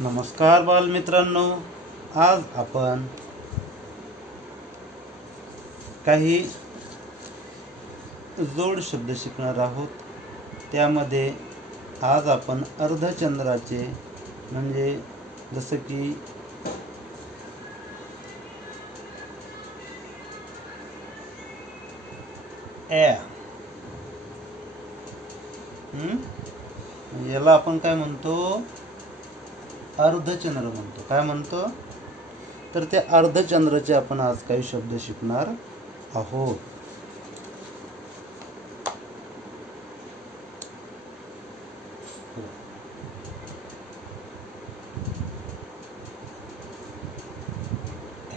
नमस्कार बालमित्रांनो, आज आपण काही जोड शब्द शिकणार आहोत. त्यामध्ये आज आपण अर्धचंद्राचे म्हणजे जसं की याला आपण काय म्हणतो? अर्धचंद्र म्हणतो. काय म्हणतो? तर त्या अर्धचंद्राचे आपण आज काही शब्द शिकणार आहोत.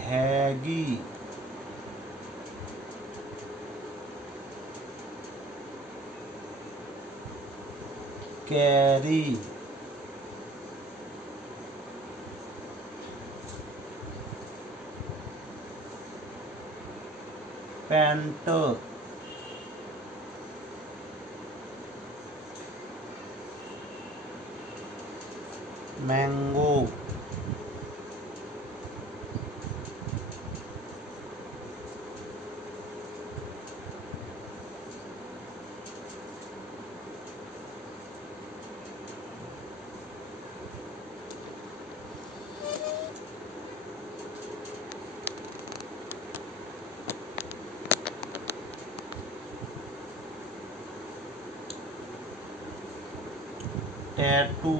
हैगी, carry, pant, mango, tattoo,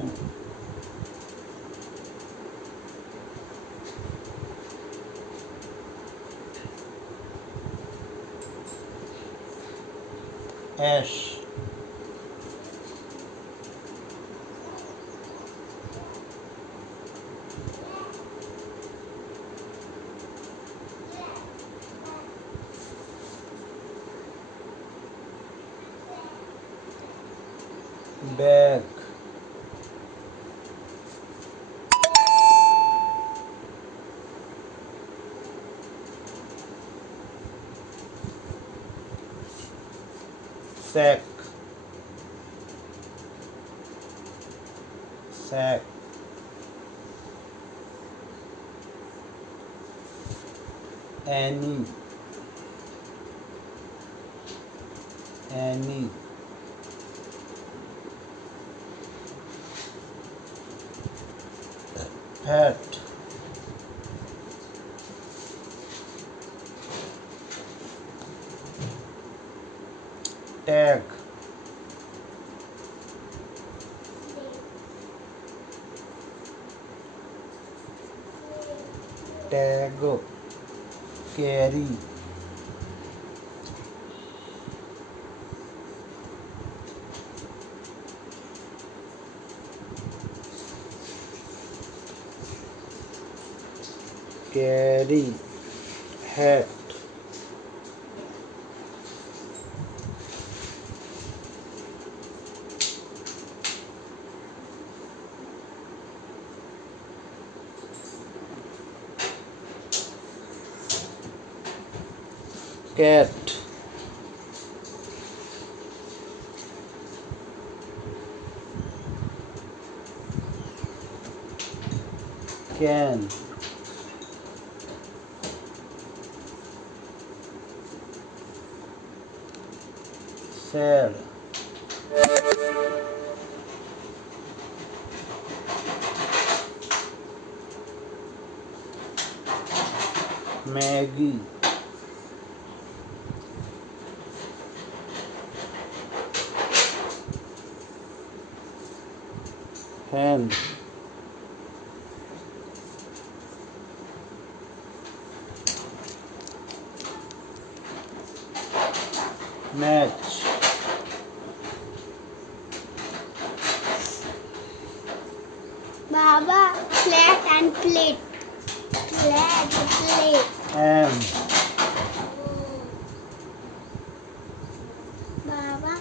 ash, bag, sack, sack, Annie, Annie, fat, tag, tag, carry, carry, hat, cat, can, sad, Maggi, हैन, मैच, बाबा, flat and plate. Flat plate. एम, बाबा,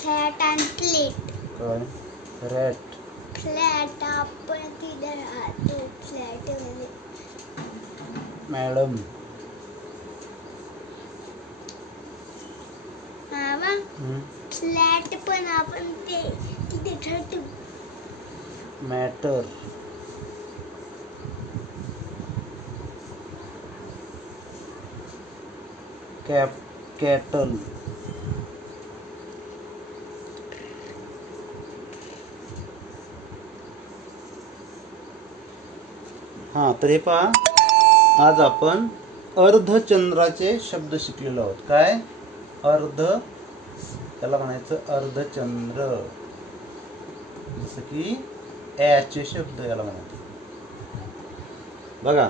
flat and plate. काय? रॅट, Flat आपण तिथे राहतो फ्लॅट मध्ये. मॅडम, बाबा, फ्लॅट पण आपण ते तिथे ठेवतो. मॅटर, कॅटल, हा तर हे पहा, आज आपण अर्धचंद्राचे शब्द शिकलेलो आहोत. काय अर्ध, त्याला म्हणायचं अर्धचंद्र, जसं की चे शब्द याला म्हणायचं. बघा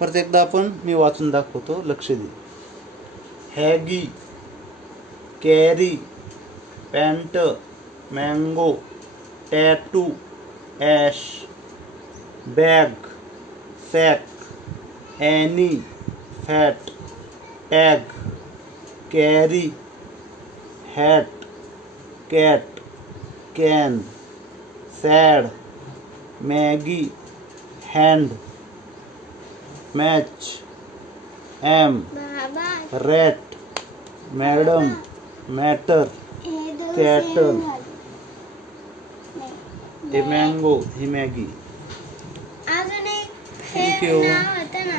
परत एकदा आपण मी वाचून दाखवतो, लक्ष दे. हॅगी, carry, pant, mango, tattoo, ash, bag, sack, Annie, fat, tag, carry, hat, cat, can, sad, Maggi, hand, match, M, बाबा रॅट, मॅडम, मॅटर, हे दोन कॅटल, same झाले. हे मँगो, ही मॅगी. अजून एक Thank हे you. नाव होतं ना